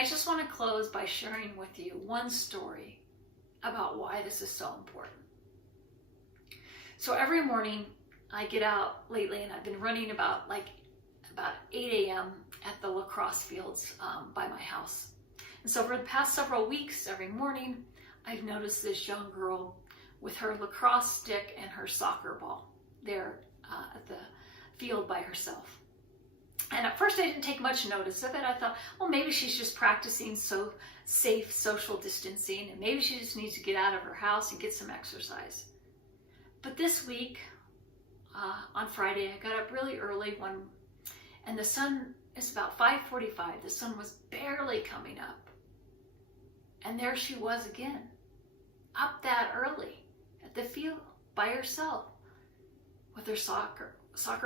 I just want to close by sharing with you one story about why this is so important. So every morning I get out lately, and I've been running about 8 a.m. at the lacrosse fields by my house. And so for the past several weeks, every morning, I've noticed this young girl with her lacrosse stick and her soccer ball there at the field by herself. And at first I didn't take much notice of it. I thought, well, maybe she's just practicing so safe social distancing, and maybe she just needs to get out of her house and get some exercise. But this week, on Friday, I got up really early and the sun is about 5:45. The sun was barely coming up. And there she was again, up that early at the field by herself with her soccer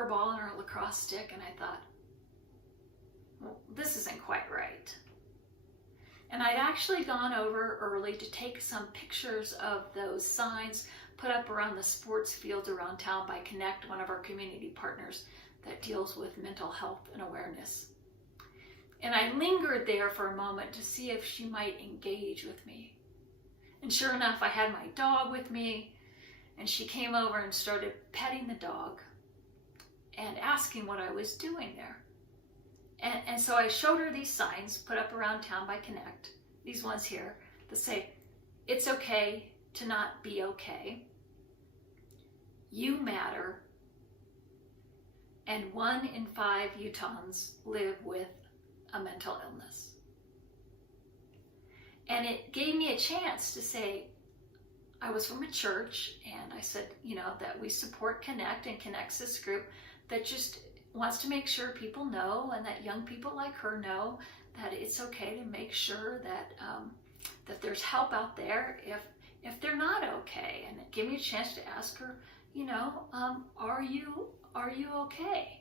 ball and her lacrosse stick. And I thought, well, this isn't quite right. And I'd actually gone over early to take some pictures of those signs put up around the sports fields around town by Connect, one of our community partners that deals with mental health and awareness. And I lingered there for a moment to see if she might engage with me. And sure enough, I had my dog with me, and she came over and started petting the dog and asking what I was doing there. And so I showed her these signs put up around town by Connect, these ones here, that say, it's okay to not be okay, you matter, and 1 in 5 Utahns live with a mental illness. And it gave me a chance to say, I was from a church, and I said, that we support Connect, and Connect's this group that just wants to make sure people know, and that young people like her know, that it's okay to make sure that that there's help out there if they're not okay. And it gave me a chance to ask her, are you okay?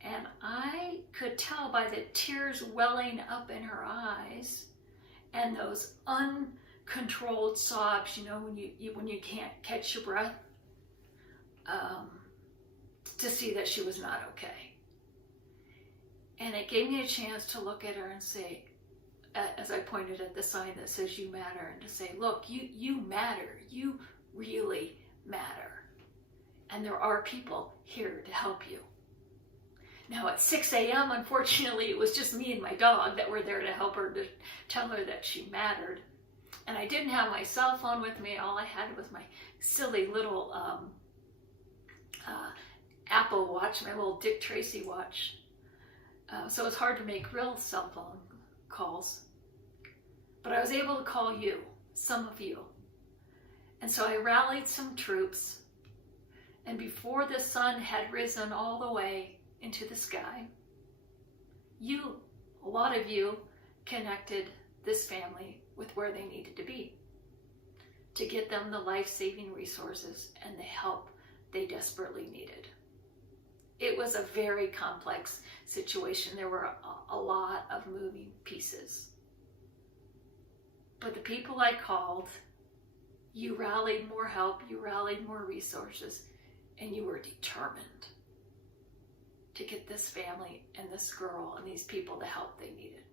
And I could tell by the tears welling up in her eyes and those uncontrolled sobs, when you can't catch your breath, to see that she was not okay. And it gave me a chance to look at her and say, as I pointed at the sign that says you matter, and to say, look, you matter, you really matter. And there are people here to help you. Now at 6 a.m., unfortunately, it was just me and my dog that were there to help her, to tell her that she mattered. And I didn't have my cell phone with me. All I had was my silly little Apple Watch, my little Dick Tracy watch. So it's hard to make real cell phone calls. But I was able to call you, some of you. And so I rallied some troops. And before the sun had risen all the way into the sky, a lot of you, connected this family with where they needed to be, to get them the life-saving resources and the help they desperately needed. It was a very complex situation. There were a lot of moving pieces. But the people I called, you rallied more help, you rallied more resources, and you were determined to get this family and this girl and these people the help they needed.